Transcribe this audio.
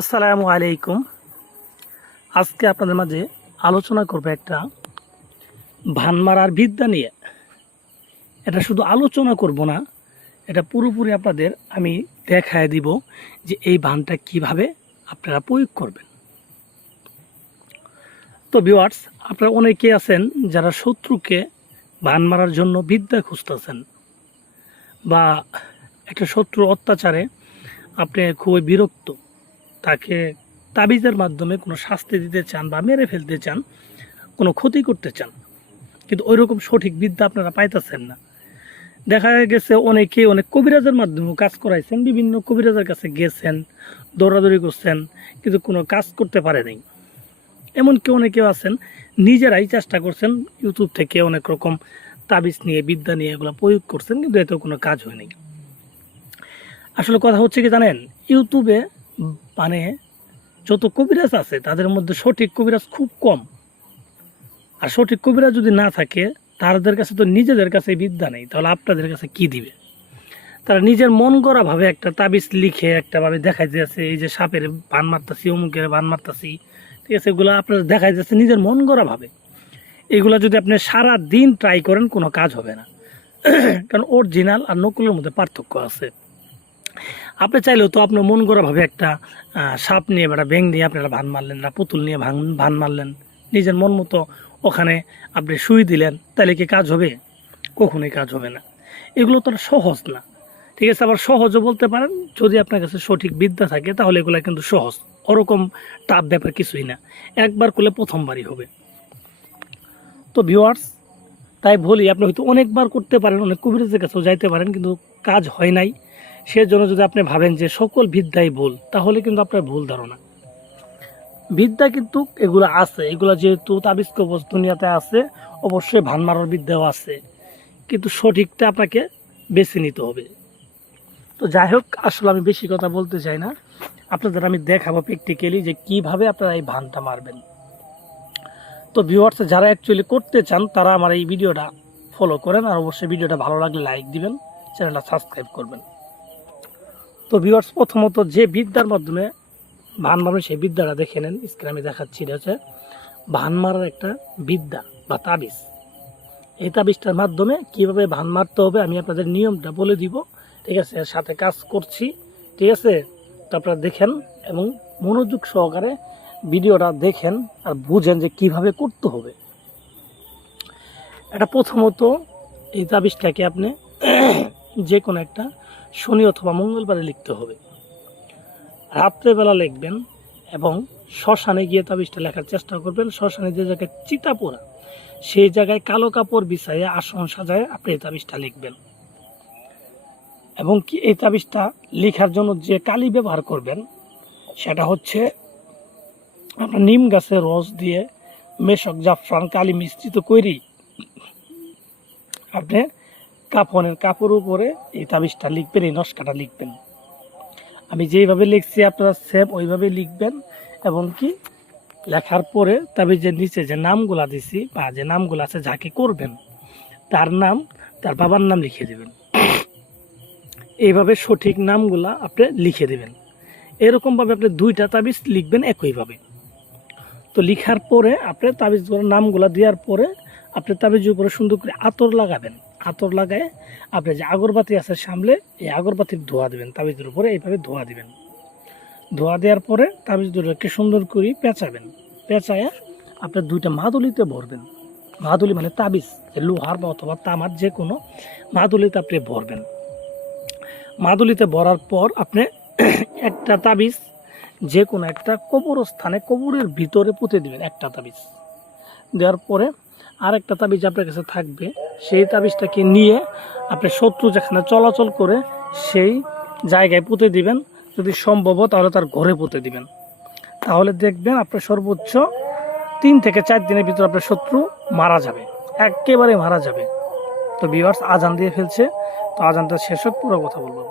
আসসালামু আলাইকুম। আজকে আপনাদের মাঝে আলোচনা করব একটা ভান মারার বিদ্যা নিয়ে। এটা শুধু আলোচনা করব না, এটা পুরোপুরি আপনাদের আমি দেখায় দিব যে এই ভানটা কিভাবে আপনারা প্রয়োগ করবেন। তো ভিউয়ার্স, আপনারা অনেকেই আছেন যারা শত্রুকে ভান মারার জন্য বিদ্যা খুঁজতেছেন, বা একটা শত্রুর অত্যাচারে আপনি খুবই বিরক্ত, তাকে তাবিজের মাধ্যমে কোনো শাস্তি দিতে চান বা মেরে ফেলতে চান, কোনো ক্ষতি করতে চান, কিন্তু ওই রকম সঠিক বিদ্যা আপনারা পাইতেছেন না। দেখা গেছে অনেকে অনেক কবিরাজের মাধ্যমেও কাজ করাইছেন, বিভিন্ন কবিরাজের কাছে গেছেন, দৌড়াদৌড়ি করছেন, কিন্তু কোনো কাজ করতে পারে নাই। এমনকি অনেকেও আছেন নিজেরাই চেষ্টা করছেন, ইউটিউব থেকে অনেক রকম তাবিজ নিয়ে বিদ্যা নিয়ে এগুলো প্রয়োগ করছেন, কিন্তু এতেও কোনো কাজ হয় নাই। আসলে কথা হচ্ছে কি জানেন, ইউটিউবে মানে যত কবিরাজ আছে তাদের মধ্যে সঠিক কবিরাজ খুব কম। আর সঠিক কবিরাজ যদি না থাকে, তাদের কাছে তো নিজেদের কাছে বিদ্যা নেই, তাহলে আপনাদের কাছে কি দিবে? তারা নিজের মন গড়া ভাবে একটা তাবিজ লিখে একটা ভাবে দেখাই যাচ্ছে, এই যে সাপের বান মারতাছি, অমুকের বান মারতাছি, ঠিক আছে, এগুলো আপনার দেখাই যাচ্ছে নিজের মন গড়া ভাবে। এগুলো যদি আপনি সারা দিন ট্রাই করেন, কোনো কাজ হবে না। কারণ অরিজিনাল আর নকলের মধ্যে পার্থক্য আছে। আপনি চাইলেও তো আপনার মন গড়া ভাবে একটা সাপ নিয়ে বা ব্যাঙ নিয়ে আপনারা ভান মারলেন, না পুতুল নিয়ে ভান মারলেন, নিজের মন মতো ওখানে আপনি শুই দিলেন, তাহলে কি কাজ হবে? কখনোই কাজ হবে না। এগুলো তো সহজ না, ঠিক আছে। আবার সহজও বলতে পারেন, যদি আপনার কাছে সঠিক বিদ্যা থাকে তাহলে এগুলো কিন্তু সহজ, ওরকম টাফ ব্যাপার কিছুই না। একবার করলে প্রথমবারই হবে। তো ভিউয়ার্স, তাই বলি, আপনি হয়তো অনেকবার করতে পারেন, অনেক কবিরাজের কাছেও যাইতে পারেন, কিন্তু কাজ হয় নাই। সেজন্য যদি আপনি ভাবেন যে সকল বিদ্যাই ভুল, তাহলে কিন্তু আপনার ভুল ধারণা। বিদ্যা কিন্তু এগুলো আছে, এগুলো যেহেতু তাবিজ কবজ দুনিয়াতে আছে, অবশ্যই ভান মারার বিদ্যাও আছে, কিন্তু সঠিকটা আপনাকে বেছে নিতে হবে। তো যাই হোক, আসলে আমি বেশি কথা বলতে চাই না, আপনাদের আমি দেখাবো প্র্যাকটিক্যালি যে কিভাবে আপনারা এই ভানটা মারবেন। তো ভিউয়ার্স, যারা অ্যাকচুয়ালি করতে চান তারা আমার এই ভিডিওটা ফলো করেন, আর অবশ্যই ভিডিওটা ভালো লাগলে লাইক দিবেন, চ্যানেলটা সাবস্ক্রাইব করবেন। তো ভিউয়ার্স, প্রথমত যে বিদ্যার মাধ্যমে ভান মারবেন সেই বিদ্যাটা দেখে নেন। স্ক্রিনে আমি দেখাচ্ছি, এটা হচ্ছে ভান মারার একটা বিদ্যা বা তাবিজ। এই তাবিজটার মাধ্যমে কিভাবে ভান মারতে হবে আমি আপনাদের নিয়মটা বলে দিব, ঠিক আছে। এর সাথে কাজ করছি, ঠিক আছে। তো আপনারা দেখেন এবং মনোযোগ সহকারে ভিডিওটা দেখেন আর বুঝেন যে কিভাবে করতে হবে। এটা প্রথমত এই তাবিজটাকে আপনি যে কোনো একটা শনি অথবা মঙ্গলবারে লিখতে হবে, রাত্রেবেলা লিখবেন, এবং শ্মশানে গিয়ে তাবিজটা লেখার চেষ্টা করবেন। শ্মশানে যে জায়গায় চিতা পোড়া, সেই জায়গায় কালো কাপড় বিছাইয়ে আসন সাজায় আপনি এই তাবিজটা লিখবেন। এবং কি এই তাবিজটা লেখার জন্য যে কালি ব্যবহার করবেন, সেটা হচ্ছে আপনার নিম গাছের রস দিয়ে মেশক জাফরান কালি মিশ্রিত করি আপনি কাফনের কাপড় উপরে এই তাবিজটা লিখবেন, এই নকশাটা লিখবেন। আমি যেইভাবে লিখছি আপনারা সেম ওইভাবে লিখবেন। এবং কি লেখার পরে তাবিজের নিচে যে নামগুলা দিছি বা যে নামগুলো আছে যাকে করবেন, তার নাম, তার বাবার নাম লিখে দেবেন। এইভাবে সঠিক নামগুলা আপনি লিখে দেবেন। এরকমভাবে আপনি দুইটা তাবিজ লিখবেন একইভাবে। তো লিখার পরে আপনি তাবিজগুলোর নামগুলা দেওয়ার পরে আপনি তাবিজের উপরে সুন্দর করে আতর লাগাবেন। আতর লাগায় আপনি যে আগরবাতি আছে সামলে, এই আগরবাতির ধোয়া দেবেন তাবিজের উপরে, এইভাবে ধোয়া দিবেন। ধোয়া দেওয়ার পরে তাবিজ দুটোকে সুন্দর করে পেঁচাবেন। পেঁচায় আপনি দুইটা মাদুলিতে ভরবেন। মাদুলি মানে তাবিজ, লোহার বা অথবা তামার যে কোনো মাদুলিতে আপনি ভরবেন। মাদুলিতে ভরার পর আপনি একটা তাবিজ যে কোনো একটা কবরস্থানে, কবরের ভিতরে পুঁতে দিবেন একটা তাবিজ। দেওয়ার পরে আরেকটা তাবিজ আপনার কাছে থাকবে, সেই তাবিজটাকে নিয়ে আপনি শত্রু যেখানে চলাচল করে সেই জায়গায় পুঁতে দিবেন। যদি সম্ভব তাহলে তার ঘরে পুঁতে দিবেন। তাহলে দেখবেন আপনার সর্বোচ্চ 3 থেকে 4 দিনের ভিতর আপনার শত্রু মারা যাবে, একেবারে মারা যাবে। তো ভিউয়ার্স, আজান দিয়ে ফেলছে, তো আজানটা শেষ হোক, পুরো কথা বলবো।